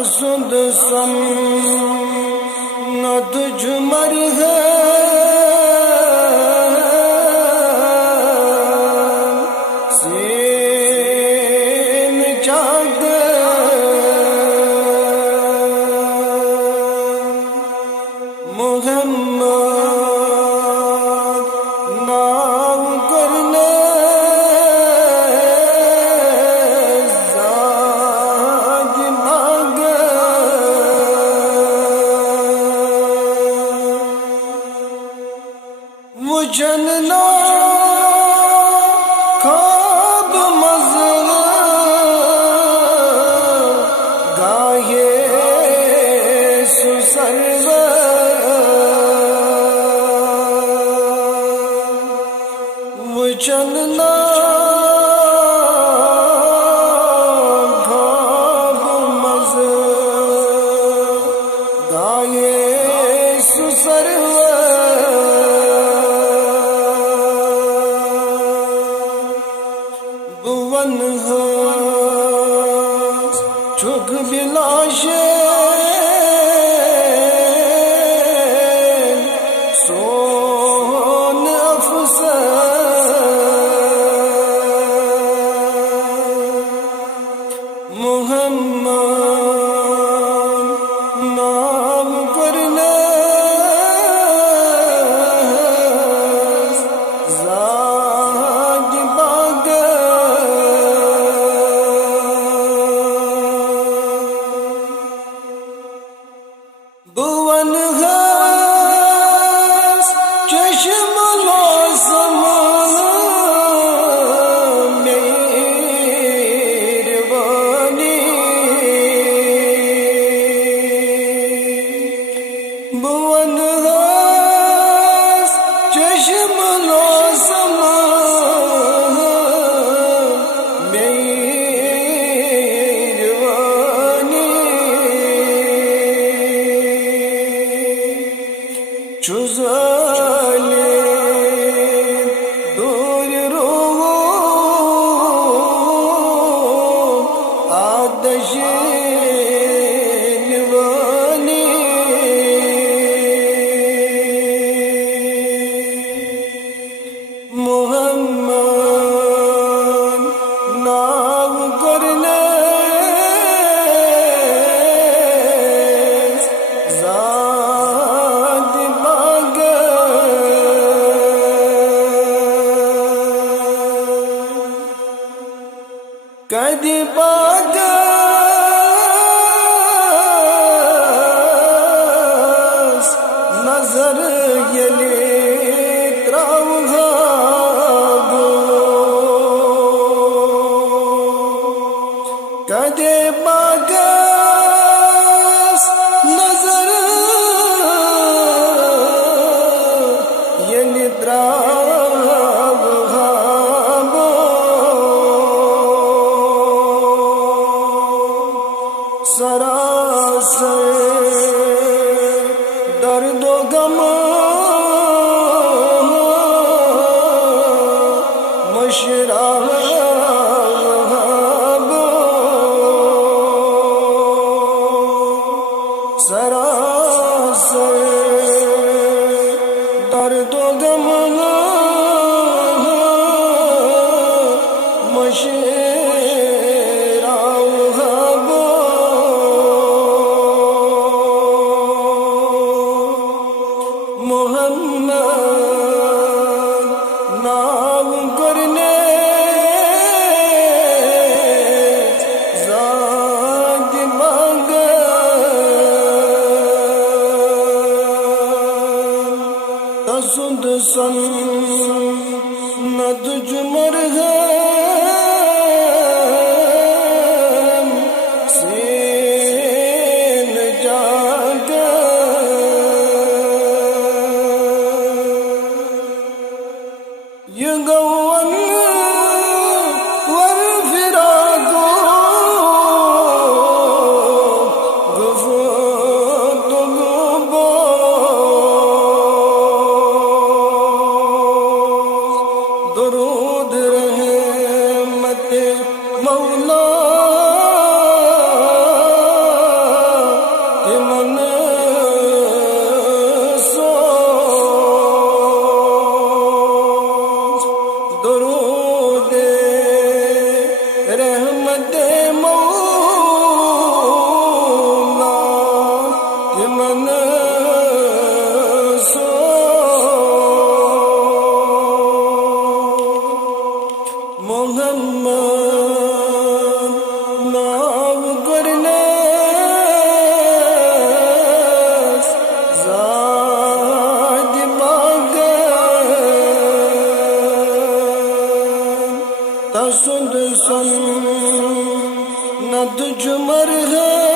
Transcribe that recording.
तसुद सन नद झुमर है सेन जाग मोहम्मद नाम करने जनना खाब मज़ल गाये सुसर्व जनना खाब मज़ल गाये सुसर्व भुवन हो चुग बिलाशे सोन अफसर मोहम्मद नाम करने भुवन है चश्म लौसम मेहरबानी भुवन है चश्म लौसम चुज़ाले दूर रोवो आदश निवानी मोहम्मद नाम करने कदी बागस नजर यले त्रावगो कदी बागस नजर यले सरासर दर्दो गम मशराब सरासर दर्दो गम मोहम्मद नाम करने ज़ाद मांग तसुद सन नद झुमर है सेन जाग युगवन वर फिरागो गुफ्तगू बो दुरूद रहे मत मौला रहमत मौला ये मन सो मोहम्मद नाम करने ज़ाद बागन तसुद सन न तुझ मर है